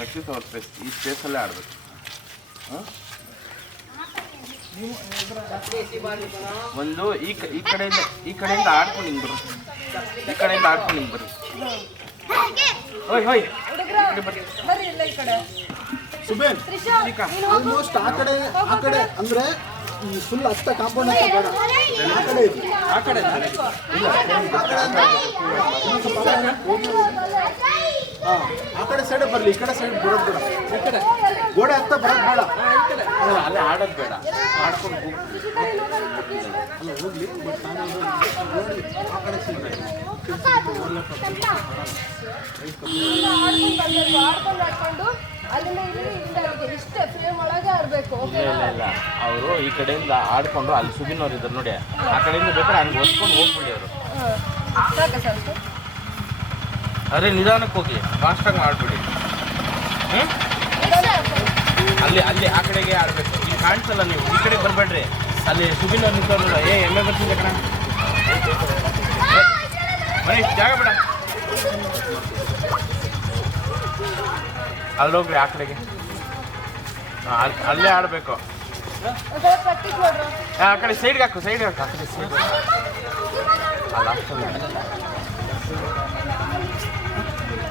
ರಕ್ಷಿತ್ ಅವ್ರ ಸ್ಪೇಸ್ ಈ ಸ್ಪೇಸಲ್ಲೇ ಆಡಬೇಕು. ಒಂದು ಈ ಕಡೆಯಿಂದ ಆಡ್ಕೊಂಡು ಹಿಂಗೆ ಬರ್ರಿ, ಈ ಕಡೆಯಿಂದ ಆಡ್ಕೊಂಡು ಹಿಂಗೆ ಬರ್ರಿ. ಹೋಯ್ ಹೋಯ್ ಸುಬೇನ್ ಆಲ್ಮೋಸ್ಟ್ ಆ ಕಡೆ ಅಂದ್ರೆ ಫುಲ್ ಅಷ್ಟ ಕಾಂಪೌಂಡ್ ಬೇಡ, ಆ ಕಡೆ ಇದೆ. ಆ ಕಡೆ ಆ ಕಡೆ ಸೈಡ್ ಬರಲಿ, ಈ ಕಡೆ ಸೈಡ್ ಬರೋದು ಬೇಡ. ಈ ಕಡೆ ಗೋಡೆ ಹತ್ತ ಬರೋದು ಬೇಡ, ಅಲ್ಲೇ ಆಡೋದು ಬೇಡ, ಆಡ್ಕೊಂಡು ಅಲ್ಲ ಹೋಗ್ಲಿ. ಬಟ್ ನಾನು ನೋಡಿ ಆ ಕಡೆ ಸೈಡ್ ಆಡ್ಕೊಂಡು ಅಲ್ಲಿಂದ ಇಷ್ಟೇ ಫ್ರೇಮ್ ಒಳಗೆ ಆಡಬೇಕು. ಇಲ್ಲ ಅವರು ಈ ಕಡೆಯಿಂದ ಆಡ್ಕೊಂಡು ಅಲ್ಲಿ ಸುಬಿನವ್ರು ಇದ್ದಾರೆ ನೋಡಿ, ಆ ಕಡೆಯಿಂದ ಬೇಕಾದ್ರೆ ಹಂಗೆ ಹೊಸ್ಕೊಂಡು ಹೋಗ್ಬಿಡಿ ಅವರು. ಅರೆ ನಿಧಾನಕ್ಕೆ ಹೋಗಿ, ಫಾಸ್ಟಾಗಿ ಆಡ್ಬಿಡಿ. ಅಲ್ಲಿ ಆ ಕಡೆಗೆ ಆಡಬೇಕು. ಇಲ್ಲಿ ಕಾಣಿಸಲ್ಲ, ನೀವು ಈ ಕಡೆ ಬರಬೇಡ್ರಿ. ಅಲ್ಲಿ ಸುಬಿನವ್ರು ನಿಂತವ್ರಲ್ಲ, ಎಮ್ಮೆ ಬರ್ತಿದ್ದೆ ಕಣ ಮನೆ ಜಾಗ ಬೇಡ, ಅಲ್ಲೋಗ್ರಿ ಆ ಕಡೆಗೆ. ಅಲ್ಲೇ ಆಡಬೇಕು. ಆ ಕಡೆ ಸೈಡ್ಗೆ ಹಾಕು, ಆ ಕಡೆ ಸೈಡ್ ಅಲ್ಲ.